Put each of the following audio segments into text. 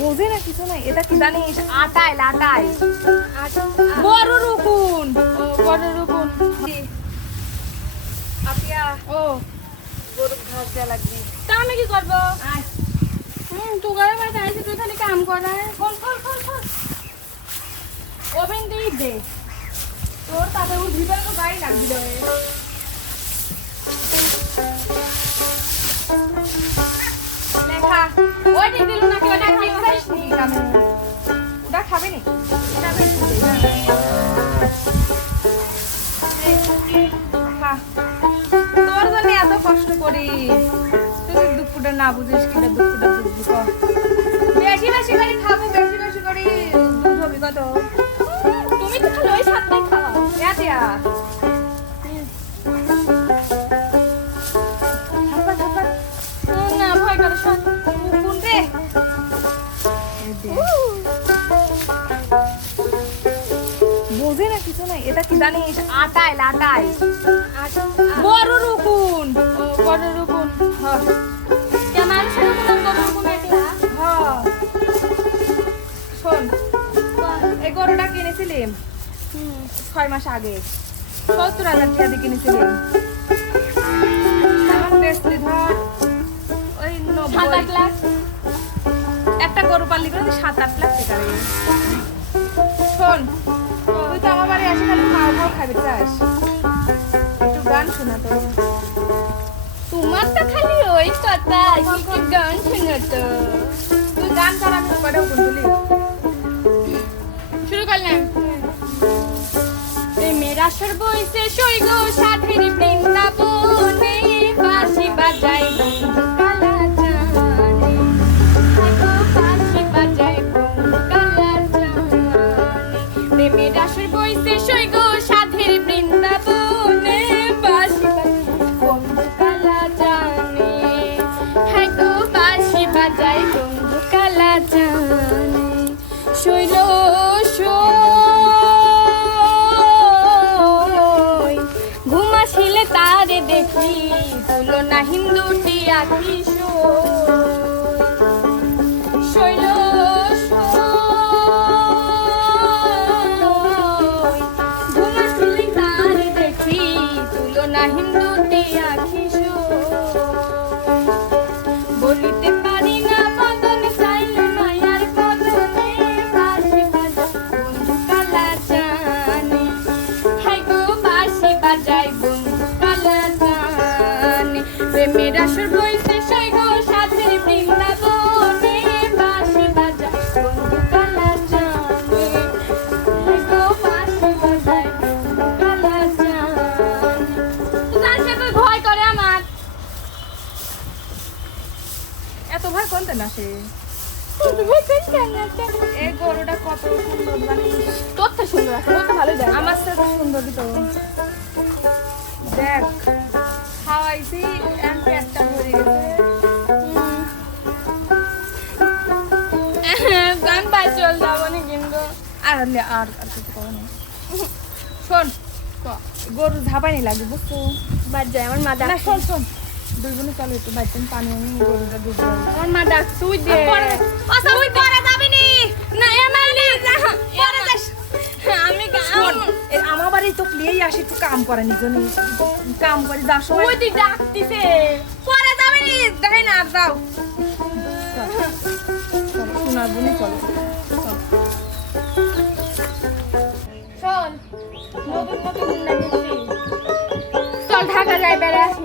বোঝে না, কিছু নাই। এটা কি জানিস? আটাইল আটাইল বড় রুকুন। বড় রূপন আপিয়া ও। গরু ঘাস দেওয়া লাগবে। তা আমি কি করব? হুম, তুগারে বাড়িতে আইসি তুই খালি কাম করায় খোল খোল খোল খোল। ওভেন দিয়ে দে। তোর তাতে ওর তো গাড়ি লাগবি। লেখা। ওই দিল নাকি ওটা ওটা খাই খাইছিস নি ওটা খাবে নি ওটা বেশি দে খা তোর জন্য এত কষ্ট করি। তুই দুপুরটা না বুঝিস কিনা দুপুরটা বুঝবি বেশি বেশি করে খাব, বেশি বেশি করে দুধ হবে কত? তুমি তো খালি ওই সাতটাই খাওয়া কিছু নাই এটা কি জানিস আটাইল আটাইল বড় রুকুন। বড় রূপন হ্যাঁ। হ্যাঁ। শোন এই গরুটা কিনেছিলাম ছয় মাস আগে। সত্তর হাজার টাকা দিয়ে কিনেছিলাম বেচলি ধর ওই নব্বই। একটা গরু পাললি করে সাত আট লাখ টাকা খাবি চাস একটু গান শোনা তো তোমার তো খালি ওই কথা কি কি গান শোনো তো তুই গান কর আমি কয়টা উঠুন শুরু করলাম। প্রেমের আসর বইছে সৈগ সাথের বৃন্দাবনে বাঁশি বাজাই বন্ধু বাজাই বন্ধু কালা জানে। শৈল সই। ঘুমাছিলে তারে দেখি তুলো না হিন্দুটি আখি শৈল এত ভয় কোনতে না সে? তুই ভয় করিস কেন একটা এই গরুটা কত সুন্দর জানিস? তোর তো সুন্দর আছে তোর তো ভালোই দেয় আমার তো সুন্দর দিত। দেখ খাওয়াইছি এম পেটটা ভরে গেছে। গান পাই চল যাব না কিন্তু। আর আর আর কিছু করো না। শোন গরু ঝাপানি লাগে বুঝছ? বাদ যায় আমার মা না শোন শোন। দুই বোনে চলো একটু বাইতেন পানি আমি গরুটা দুধ আমার মা ডাক তুই দে। আচ্ছা ওই পরে যাবি নি? না এমন নি পরে যাস। আমি শোন আমার বাড়ি তো লিয়েই আসি একটু কাম করে নি কাম করে যার সময় ওই তুই ডাকতিছে। পরে যাবি নি? দেখাই না আর যাও। চলো সোনার বোনে চলো। শোন নতুন নতুন চল ঢাকা যাই বেড়ে আসি।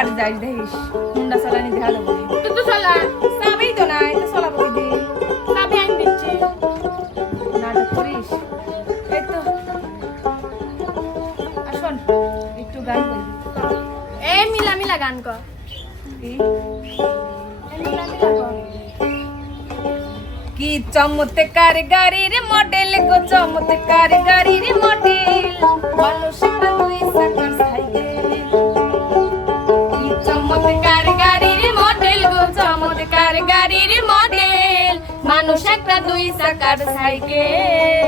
বাড়ি যাইস দেখিস। হুন্ডা চালানি দেখা দেবো তুই তো চলা চাবি তো নাই তো চলাবো দিচ্ছি। নাটক করিস? এই তো। আসুন একটু গান করি। মিলা মিলা গান কর। কি? চমৎকার গাড়ির মডেল গো চমৎকার গাড়ির মডেল মানুষ একটা দুই চাকার সাইকেল।